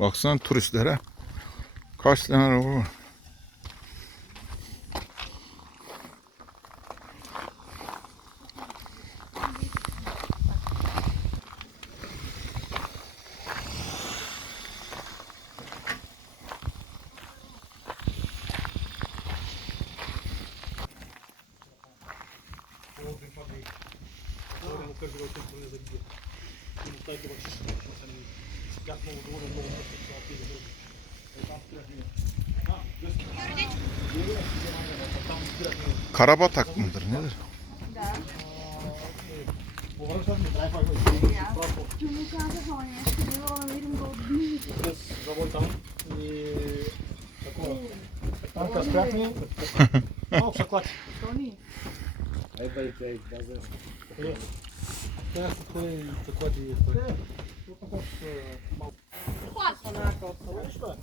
Baksana turistlere. Kaç tane araba var. Karabatak mıdır nedir? Tanka spratni. Малко шоколад. Teraz tutaj dokładnie jest to.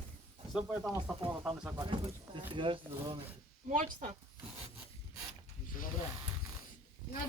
Sobie tam остапала, там и саквати. Ти сега е, да. Мочта. На